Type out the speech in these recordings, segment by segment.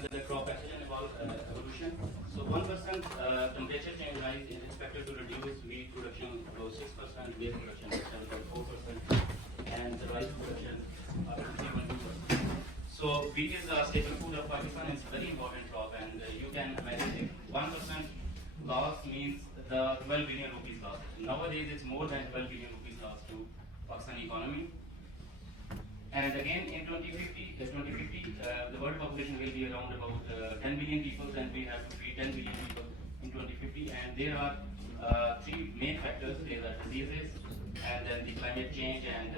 then the crop pathogen evolution. So 1% temperature change rise is expected to reduce wheat production about 6%, maize production about 4%, and the rice production up to 3.2%. So wheat is a staple food of Pakistan. It's a very important crop, and you can imagine if 1% loss means the 12 billion rupees loss. Nowadays, it's more than 12 billion rupees loss to Pakistan economy. And again, in 2050, the world population will be around about 10 billion people, and we have to feed 10 billion people in 2050. And there are three main factors. There are diseases, and then the climate change, and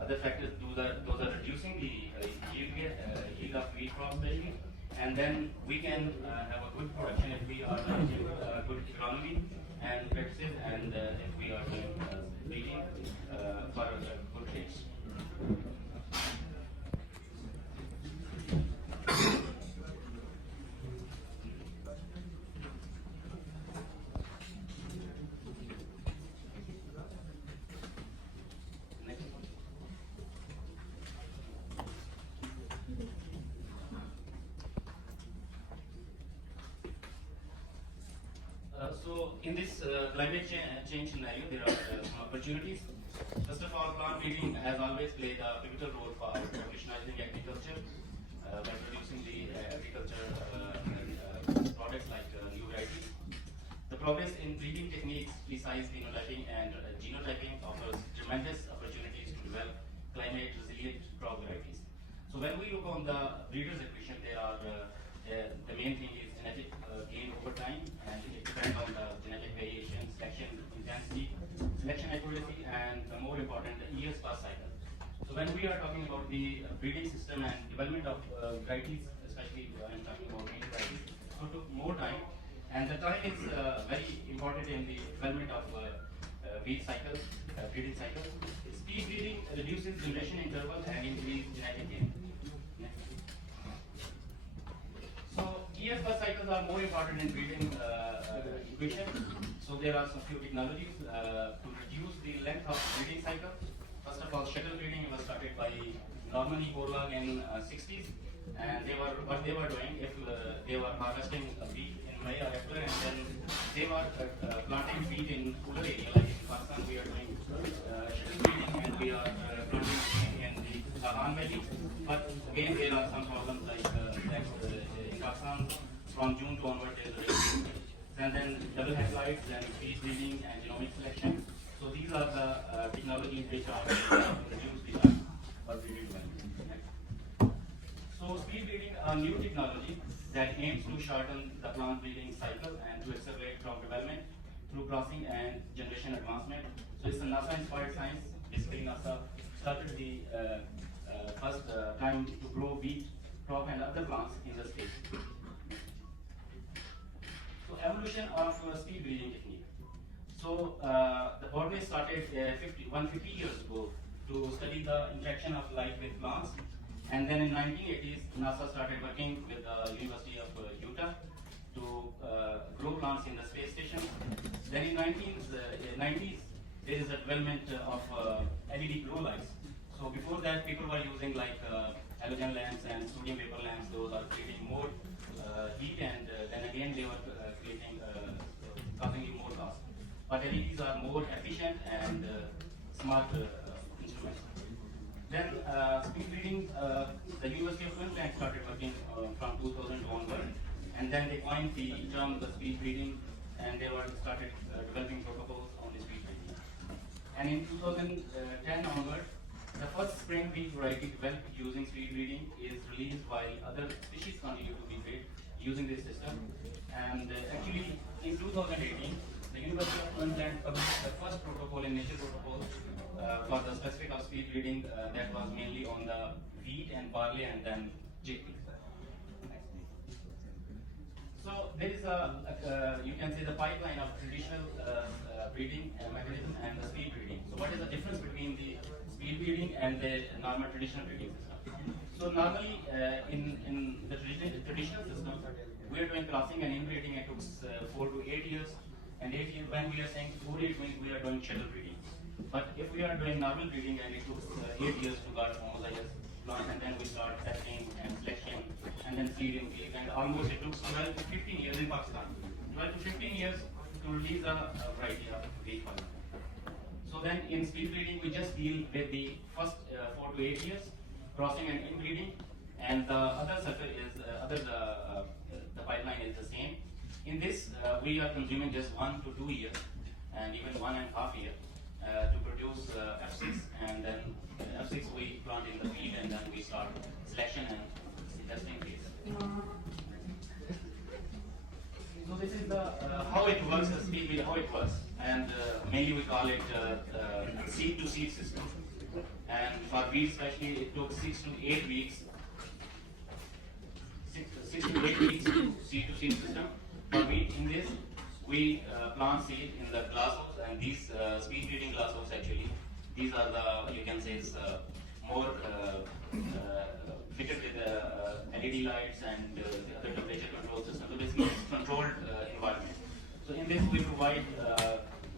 other factors. Those are reducing the yield of wheat crops, basically. And then we can have a good production if we are managing good economy and practices, and if we are doing breeding for good rates. So in this climate change scenario, there are some opportunities. First of all, plant breeding has always played a pivotal role for professionalizing agriculture by producing the agriculture products like new varieties. The progress in breeding techniques, precise phenotyping and genotyping offers tremendous opportunities to develop climate-resilient crop varieties. So when we look on the breeder's equation, there are the main thing is genetic gain over time, and it depends on the genetic variation, selection intensity, selection accuracy, and the more important, the years per cycle. So when we are talking about the breeding system and development of varieties, especially I'm talking about breeding varieties, so it took more time, and the time is very important in the development of breed cycles, breeding cycles. Speed breeding reduces generation interval and increases genetic gain. So years per cycles are more important in breeding equation. So there are some few technologies to reduce the length of breeding cycle. First of all, shuttle breeding was started by Norman E. Borlaug in 60s, and what they were doing, if they were harvesting a wheat in May or April, and then they were planting wheat in cooler area, like in Pakistan we are doing shuttle breeding, and we are planting wheat in the Sahan Valley. But again, there are some problems like in Pakistan, from June to onward, there is a and then double haploids, then speed breeding and genomic selection. So these are the technologies which are reduce the time for breeding development. So speed breeding, a new technology that aims to shorten the plant breeding cycle and to accelerate crop development through crossing and generation advancement. So it's a NASA-inspired science. Basically, NASA started the first time to grow wheat crop and other plants in the space. So evolution of speed breeding technique. So the Borlaug started 150 years ago to study the interaction of light with plants, and then in 1980s NASA started working with the University of Utah to grow plants in the space station. Then in 1990s there is a development of LED grow lights. So before that people were using like halogen lamps and sodium vapor lamps. Those are creating more heat, and then again they were causing you more cost. But LEDs are more efficient and smart instruments. Then speed breeding, the University of Queensland started working from 2000 onward, and then they coined the term the speed breeding, and they were started developing protocols on the speed breeding. And in 2010 onward, the first spring wheat variety developed using speed breeding is released while other species continue to be bred using this system. And actually, in 2018, the University of Queensland published the first protocol in Nature Protocol for the specific of speed breeding that was mainly on the wheat and barley and then chickpeas. So there is you can say the pipeline of traditional breeding mechanism and the speed breeding. So what is the difference between the speed breeding and the normal traditional breeding system? So normally in the traditional system, we are doing crossing and inbreeding. It took 4 to 8 years, and 8 years when we are saying 4 8 means we are doing shuttle breeding. But if we are doing normal breeding, and it took 8 years to get homozygous plants, and then we start testing and selection, and then seed in cake, and almost it took 12 to 15 years in Pakistan. 12 to 15 years to release a variety of wheat pollen. So then in speed breeding, we just deal with the first 4 to 8 years, crossing and inbreeding, and the other circle is the pipeline is the same. In this, we are consuming just 1 to 2 years, and even 1.5 year to produce F6, and then F6 we plant in the field, and then we start selection and testing phase. So this is the how it works, the speed breeding, how it works, and mainly we call it seed to seed system. And for wheat especially, it took 6 to 8 weeks. 6 to 8 weeks to seed system. For wheat, in this, we plant seed in the glasshouse, and these speed breeding glasshouse actually, these are the, you can say, it's more fitted with LED lights and the other temperature control system. So basically, it's controlled environment. So in this, we provide,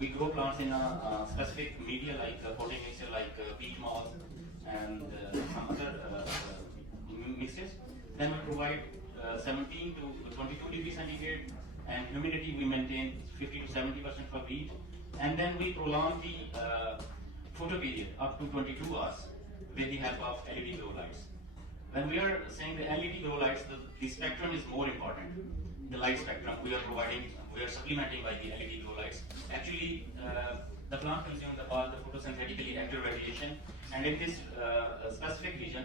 we grow plants in a specific media like potting mixture, like peat moss and some other mixtures. Then we provide 17 to 22 degrees centigrade, and humidity we maintain 50 to 70% for wheat. And then we prolong the photo period up to 22 hours with the help of LED grow lights. When we are saying the LED grow lights, the spectrum is more important. The light spectrum we are providing, we are supplementing by the LED grow lights. Actually, the plant consumes the photosynthetically active radiation, and in this specific region,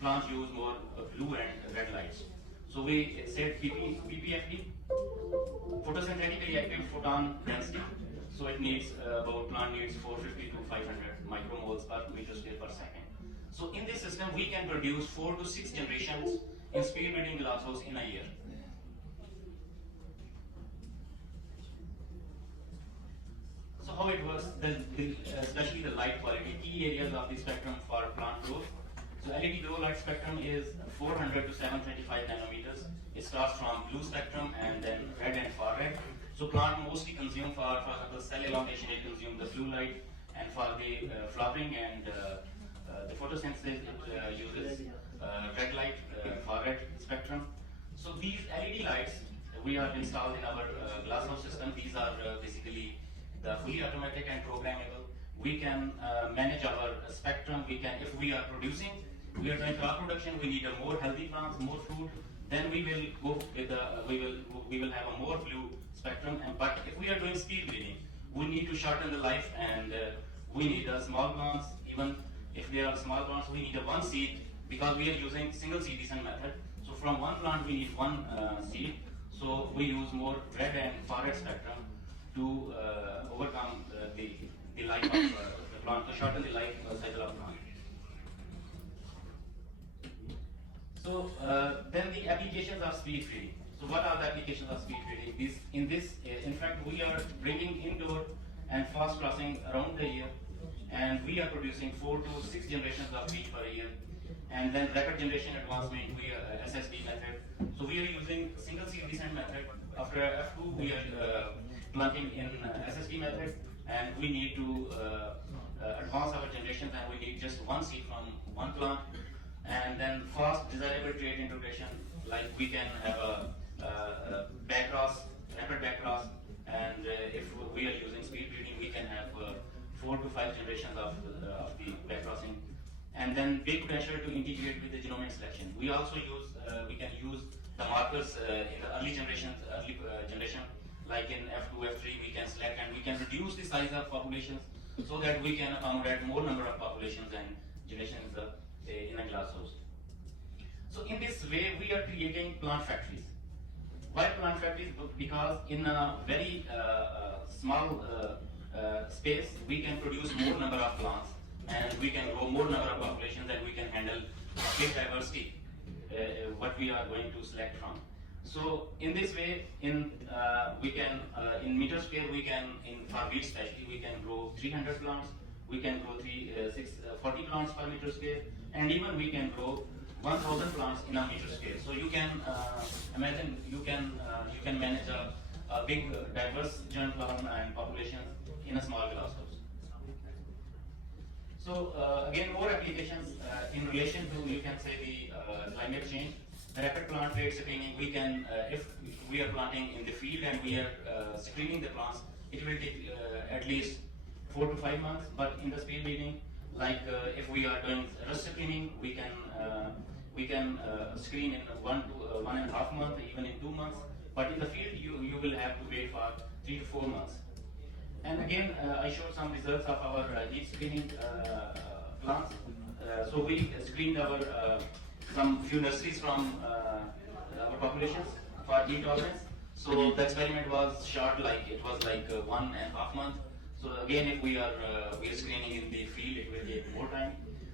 plants use more blue and red lights. So we said PPFD, photosynthetically active photon density. So it needs plant needs 450 to 500 micromoles per meter square per second. So in this system, we can produce 4 to 6 generations in speed breeding glasshouse in a year. So how it works, especially the light quality, key areas of the spectrum for plant growth. So LED grow light spectrum is 400 to 725 nanometers. It starts from blue spectrum and then red and far red. So plant mostly consume for example, cell elongation, it consumes the blue light, and for the flowering and the photosynthesis, it uses red light, far red spectrum. So these LED lights we are installed in our glasshouse system. These are basically the fully automatic and programmable. We can manage our spectrum. We can, if we are producing, we are doing crop production, we need a more healthy plants, more fruit. Then we will go with we will have a more blue spectrum. But if we are doing speed breeding, we need to shorten the life, and we need small plants. Even if they are small plants, we need a one seed because we are using single seed descent method. So from one plant we need one seed. So we use more red and far red spectrum to overcome the life of the plant, to shorten the life cycle of plant. So then the applications of speed breeding. So what are the applications of speed breeding? In fact, we are bringing indoor and fast crossing around the year, and we are producing 4 to 6 generations of wheat per year. And then rapid generation advancement, we are SSD method. So we are using single seed descent method. After F2, we are planting in SSD method, and we need to advance our generations, and we need just one seed from one plant. And then fast desirable trait integration, like we can have a backcross, rapid backcross, and if we are using speed breeding, we can have 4 to 5 generations of the backcrossing. And then big pressure to integrate with the genomic selection. We also use, we can use the markers in the early generation, like in F2, F3, we can select and we can reduce the size of populations so that we can accommodate more number of populations and generations in a glasshouse. So in this way, we are creating plant factories. Why plant factories? Because in a very small space, we can produce more number of plants, and we can grow more number of populations, and we can handle big diversity, what we are going to select from. So in this way, we can in meter square, we can for wheat especially, we can grow 300 plants, we can grow 40 plants per meter square, and even we can grow 1,000 plants in a meter square. So you can imagine you can manage a big diverse germplasm and populations in a small glasshouse. So again, more applications in relation to, you can say, the climate change. rapid plant rate screening, we can, if we are planting in the field and we are screening the plants, it will take at least 4 to 5 months. But in the speed breeding, like if we are doing rust screening, we can screen in 1 to 1.5 months, even in 2 months. But in the field, you will have to wait for 3 to 4 months. And again, I showed some results of our heat screening plants. So we screened our some few nurseries from our populations for heat tolerance. So the experiment was short, like it was like 1.5 months. So again, if we are screening in the field, it will take more time.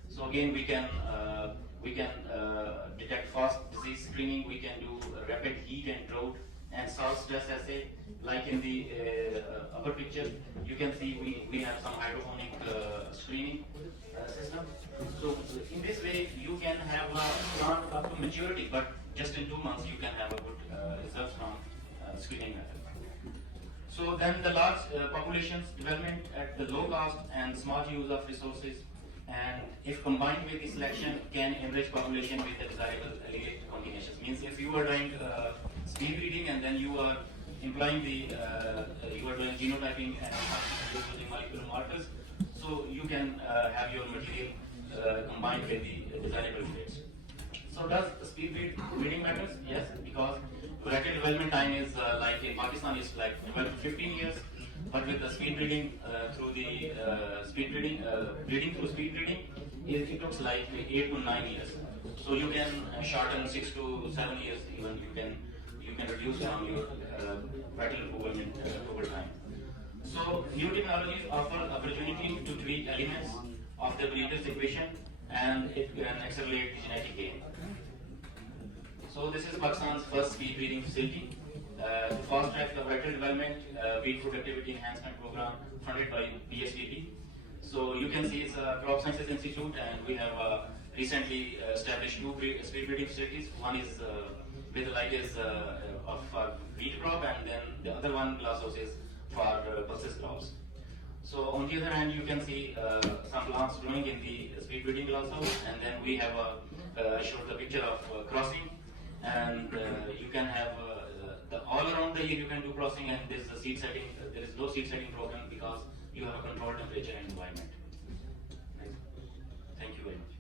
So again, we can detect fast disease screening. We can do rapid heat and drought and salt stress assay. Like in the upper picture, you can see we have some hydroponic screening system. So in this way, you can have a plant up to maturity, but just in 2 months you can have a good results from screening method. So then the large populations development at the low cost and smart use of resources, and if combined with the selection, can enrich population with the desirable alleviate combinations. Means if you are doing speed breeding and then you are employing the you are doing genotyping and using molecular markers, so you can have your material combined with the desirable traits. So does speed breeding matters? Yes, because varietal development time is like in Pakistan is like 12 to 15 years, but with the speed breeding through the breeding through speed breeding, it looks like 8 to 9 years. So you can shorten 6 to 7 years even. You can reduce down your varietal development over time. So new technologies offer opportunity to tweak elements of the breeder's equation, and it can accelerate genetic gain. So this is Pakistan's first speed breeding facility. To fast track the varietal development, wheat productivity enhancement program funded by PSDP. So you can see it's a crop sciences institute, and we have recently established two speed breeding facilities. One is with the light is of wheat crop, and then the other one glasshouse is for pulses crops. So on the other hand, you can see some plants growing in the speed breeding glasshouse, and then we have I showed the picture of crossing, and you can have all around the year you can do crossing, and there is a seed setting. There is no seed setting program because you have a controlled temperature and environment. Thank you very much.